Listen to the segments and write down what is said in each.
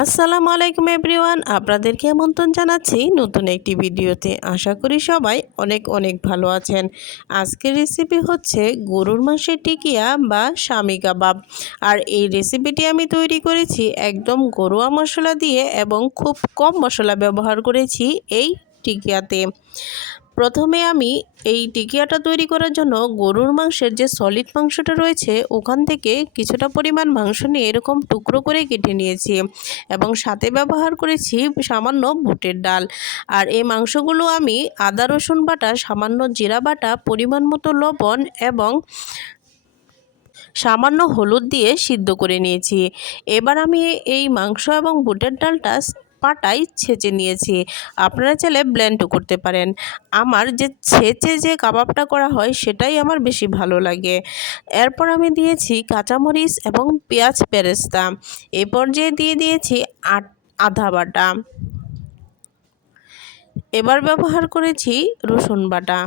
আসসালামু আলাইকুম এভরিওয়ান, আপনাদেরকে আমন্ত্রণ জানাচ্ছি নতুন একটি ভিডিওতে। আশা করি সবাই অনেক অনেক ভালো আছেন। আজকের রেসিপি হচ্ছে গরুর মাংসের টিকিয়া বা স্বামী কাবাব। আর এই রেসিপিটি আমি তৈরি করেছি একদম ঘরোয়া মশলা দিয়ে এবং খুব কম মশলা ব্যবহার করেছি এই টিকিয়াতে। প্রথমে আমি এই টিকিয়াটা তৈরি করার জন্য গরুর মাংসের যে সলিড মাংসটা রয়েছে ওখান থেকে কিছুটা পরিমাণ মাংস নিয়ে এরকম টুকরো করে কেটে নিয়েছি এবং সাথে ব্যবহার করেছি সামান্য বুটের ডাল। আর এই মাংসগুলো আমি আদা রসুন বাটা, সামান্য জিরা বাটা, পরিমাণ মতো লবণ এবং সামান্য হলুদ দিয়ে সিদ্ধ করে নিয়েছি। এবার আমি এই মাংস এবং বুটের ডালটা পাটায় ছেঁচে নিয়েছি। আপনারা চাইলে ব্লেন্ডও করতে পারেন। আমার ছেঁচে যে কাবাবটা করা হয় সেটাই আমার বেশি ভালো লাগে। এরপর আমি দিয়েছি কাঁচামরিচ এবং পেঁয়াজ বেরেস্তা। এই পর্যায়ে দিয়ে দিয়েছি আদা বাটা। এবার ব্যবহার করেছি রসুন বাটা।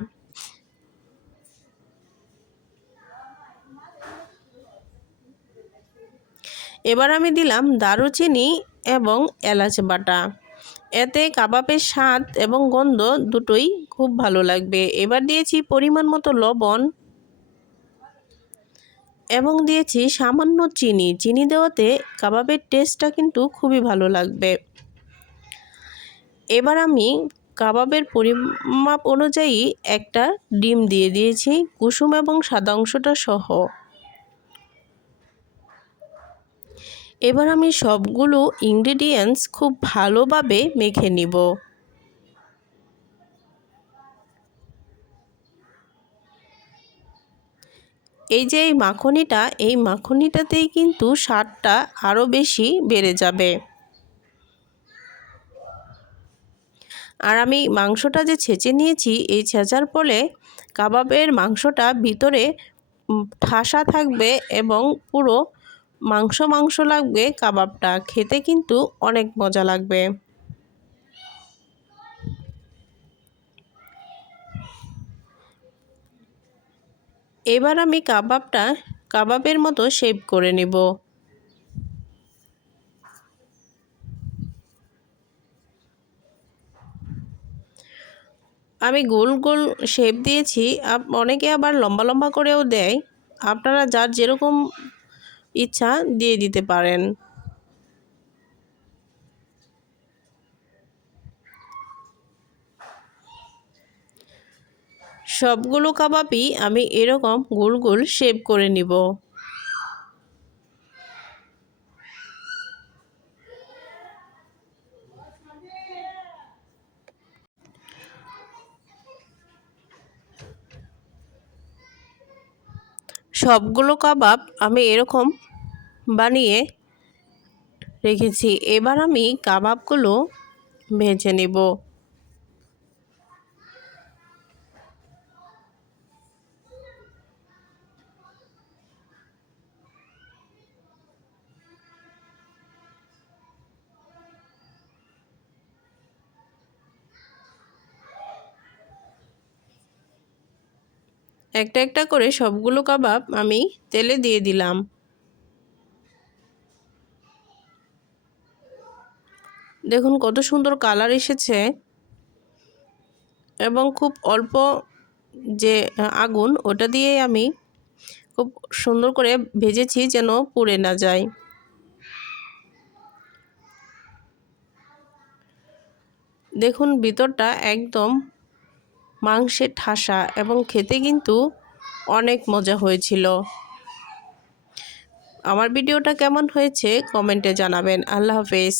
এবার আমি দিলাম দারুচিনি এবং এলাচ বাটা। এতে কাবাবের স্বাদ এবং গন্ধ দুটোই খুব ভালো লাগবে। এবার দিয়েছি পরিমাণ মতো লবণ এবং দিয়েছি সামান্য চিনি। চিনি দেওয়াতে কাবাবের টেস্টটা কিন্তু খুবই ভালো লাগবে। এবার আমি কাবাবের পরিমাপ অনুযায়ী একটা ডিম দিয়ে দিয়েছি, কুসুম এবং সাদা অংশটা সহ। এবার আমি সবগুলো ইনগ্রেডিয়েন্টস খুব ভালোভাবে মেখে নিব। এই যে এই মাখনিটাতেই কিন্তু স্বাদটা আরও বেশি বেড়ে যাবে। আর আমি মাংসটা যে ছেঁচে নিয়েছি, এই ছেঁচার ফলে কাবাবের মাংসটা ভিতরে ঠাসা থাকবে এবং পুরো মাংস মাংস লাগবে। কাবাবটা খেতে কিন্তু অনেক মজা লাগবে। এবার আমি কাবাবের মতো শেপ করে নেব। আমি গোল গোল শেপ দিয়েছি, অনেকে আবার লম্বা লম্বা করেও দেয়। আপনারা যার যেরকম ইচ্ছা দিয়ে দিতে পারেন। সবগুলো কাবাবই আমি এরকম গোল গোল শেপ করে নিব। সবগুলো কাবাব আমি এরকম বানিয়ে রেখেছি। এবার আমি কাবাবগুলো ভেজে নেব। একটা একটা করে সবগুলো কাবাব আমি তেলে দিয়ে দিলাম। দেখুন কত সুন্দর কালার এসেছে এবং খুব অল্প যে আগুন ওটা দিয়ে আমি খুব সুন্দর করে ভেজেছি যেন পুড়ে না যায়। দেখুন ভিতরটা একদম মাংসের ঠাসা এবং খেতে কিন্তু অনেক মজা হয়েছিল। আমার ভিডিওটা কেমন হয়েছে কমেন্টে জানাবেন। আল্লাহ হাফেজ।